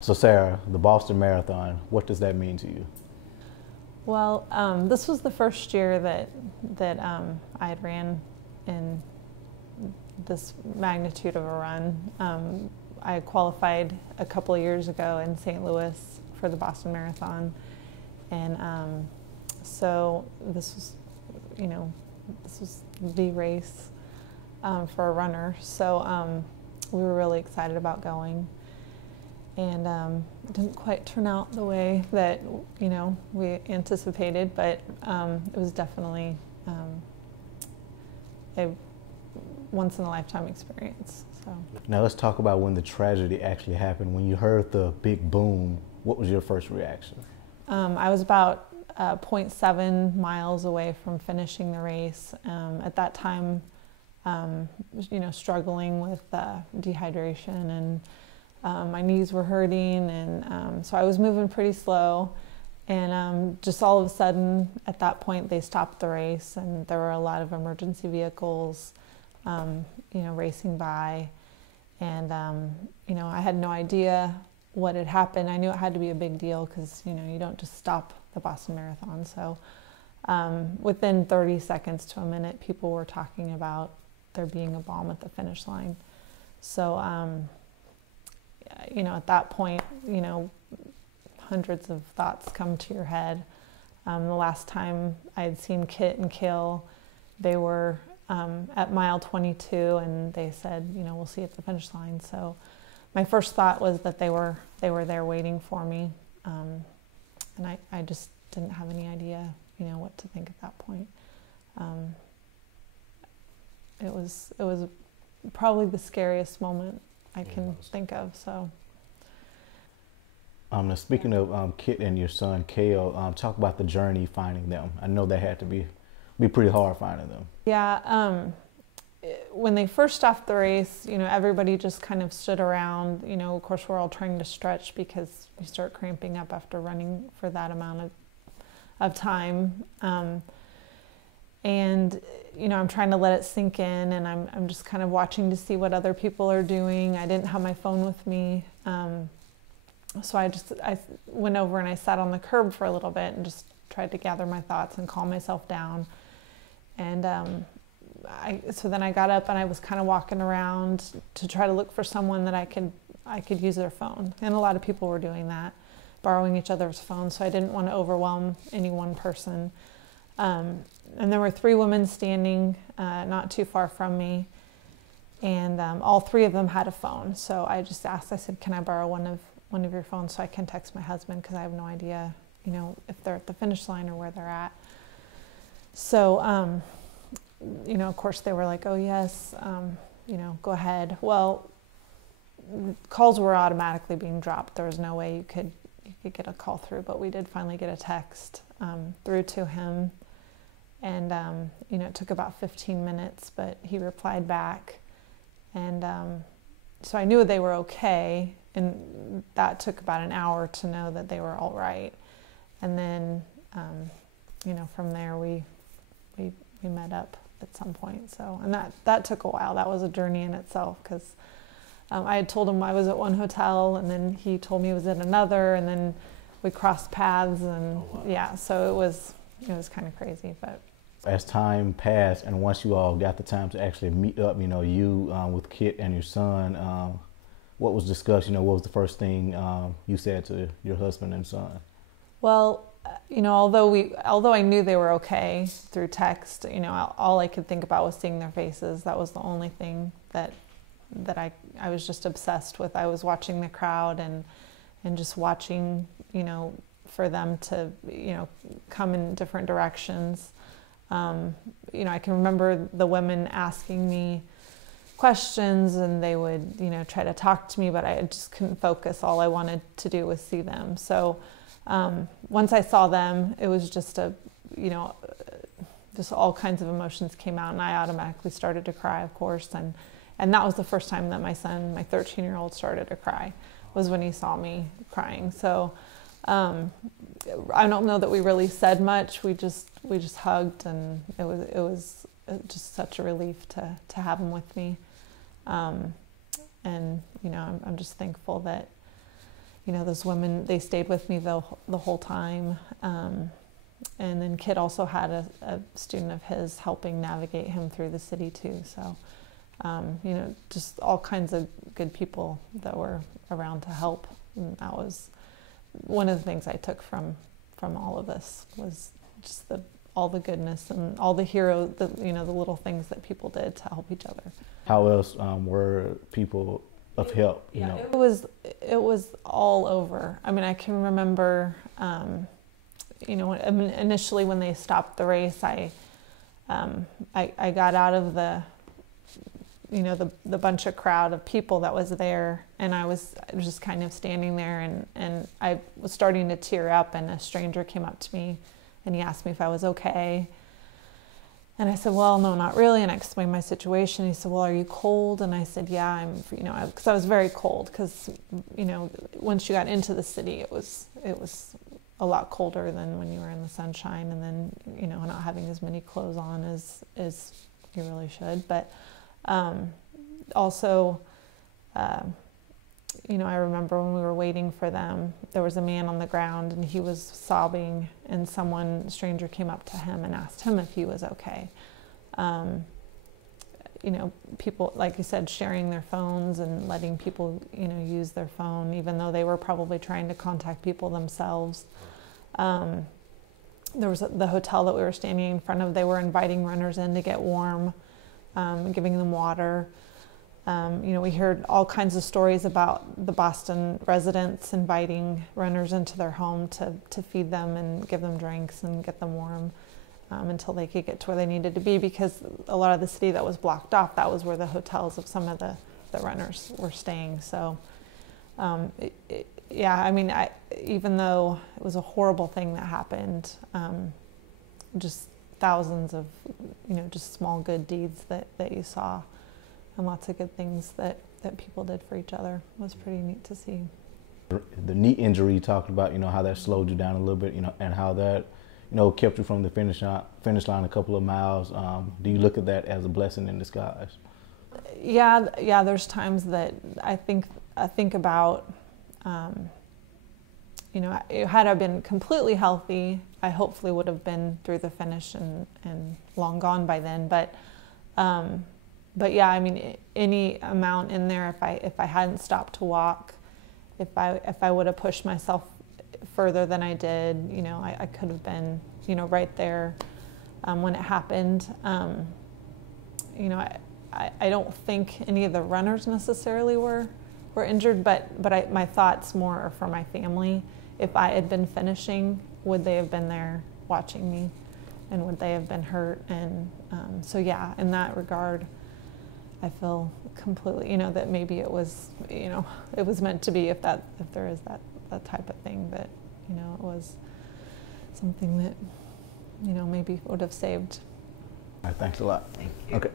So Sarah, the Boston Marathon, what does that mean to you? Well, this was the first year that I had ran in this magnitude of a run. I had qualified a couple of years ago in St. Louis for the Boston Marathon, and so this was, this was the race for a runner. So we were really excited about going. And it didn't quite turn out the way that we anticipated, but it was definitely a once-in-a-lifetime experience. So Now let's talk about when the tragedy actually happened. When you heard the big boom, what was your first reaction? I was about 0.7 miles away from finishing the race. At that time, struggling with dehydration, and my knees were hurting, and so I was moving pretty slow, and just all of a sudden at that point they stopped the race, and there were a lot of emergency vehicles racing by, and I had no idea what had happened. I knew it had to be a big deal because you don't just stop the Boston Marathon. So within 30 seconds to a minute, people were talking about there being a bomb at the finish line. So at that point, hundreds of thoughts come to your head. The last time I had seen Kit and Kale, they were at mile 22, and they said, we'll see you at the finish line. So my first thought was that they were there waiting for me, and I just didn't have any idea, what to think at that point. It was probably the scariest moment I can think of. So. Now speaking of Kit and your son Kale, talk about the journey finding them. I know that had to be pretty hard finding them. Yeah, when they first stopped the race, everybody just kind of stood around. Of course, we're all trying to stretch because you start cramping up after running for that amount of time. And I'm trying to let it sink in, and I'm just kind of watching to see what other people are doing. I didn't have my phone with me, so I went over and I sat on the curb for a little bit and just tried to gather my thoughts and calm myself down. And so then I got up and I was kind of walking around to try to look for someone that I could use their phone. And a lot of people were doing that, borrowing each other's phones. So I didn't want to overwhelm any one person. And there were 3 women standing not too far from me, and all 3 of them had a phone. So I just asked, I said, can I borrow one of your phones so I can text my husband, because I have no idea, if they're at the finish line or where they're at. So, of course they were like, oh yes, go ahead. Well, calls were automatically being dropped. There was no way you could get a call through, but we did finally get a text through to him. And, it took about 15 minutes, but he replied back. And so I knew they were okay. And that took about an hour to know that they were all right. And then, from there we met up at some point. So, and that took a while. That was a journey in itself, because I had told him I was at one hotel, and then he told me he was at another, and then we crossed paths, and yeah, so it was kind of crazy. But as time passed, and once you all got the time to actually meet up, you with Kit and your son, what was discussed? What was the first thing you said to your husband and son? Well, although I knew they were okay through text, all I could think about was seeing their faces. That was the only thing that I was just obsessed with. I was watching the crowd and just watching, for them to, come in different directions. I can remember the women asking me questions, and they would, try to talk to me, but I just couldn't focus. All I wanted to do was see them. So once I saw them, it was just just all kinds of emotions came out, and I automatically started to cry, of course. And that was the first time that my son, my 13-year-old, started to cry, was when he saw me crying. So I don't know that we really said much. We just hugged, and it was just such a relief to have him with me. And I'm just thankful that those women, they stayed with me the whole time. And then Kit also had a student of his helping navigate him through the city too. So, just all kinds of good people that were around to help. And that was one of the things I took from all of this, was just all the goodness and all the the little things that people did to help each other. How else were people of help? It was all over. I mean, I can remember, initially when they stopped the race, I got out of the bunch of crowd of people that was there, and I was just kind of standing there, and I was starting to tear up, and a stranger came up to me and he asked me if I was okay. And I said, well, no, not really. And I explained my situation. He said, well, are you cold? And I said, yeah, I'm, because I was very cold, because, once you got into the city, it was a lot colder than when you were in the sunshine, and then, not having as many clothes on as you really should. But also, I remember when we were waiting for them, there was a man on the ground and he was sobbing, and a stranger came up to him and asked him if he was okay. People, like you said, sharing their phones and letting people, use their phone, even though they were probably trying to contact people themselves. There was the hotel that we were standing in front of, they were inviting runners in to get warm, giving them water. We heard all kinds of stories about the Boston residents inviting runners into their home to feed them and give them drinks and get them warm until they could get to where they needed to be, because a lot of the city that was blocked off, that was where the hotels of some of the runners were staying. So, even though it was a horrible thing that happened, just thousands of, just small good deeds that you saw, and lots of good things that people did for each other, was pretty neat to see. The knee injury you talked about, how that slowed you down a little bit, and how that, kept you from the finish line a couple of miles. Do you look at that as a blessing in disguise? Yeah. There's times that I think about, had I been completely healthy, I hopefully would have been through the finish and long gone by then. But yeah, I mean, any amount in there, if I hadn't stopped to walk, if I would have pushed myself further than I did, I could have been, right there when it happened. I don't think any of the runners necessarily were injured, but my thoughts more are for my family. If I had been finishing, would they have been there watching me, and would they have been hurt? And so yeah, in that regard, I feel completely, that maybe it was, it was meant to be, if there is that type of thing, that, it was something that, maybe would have saved. All right, thanks a lot. Thank you. Okay.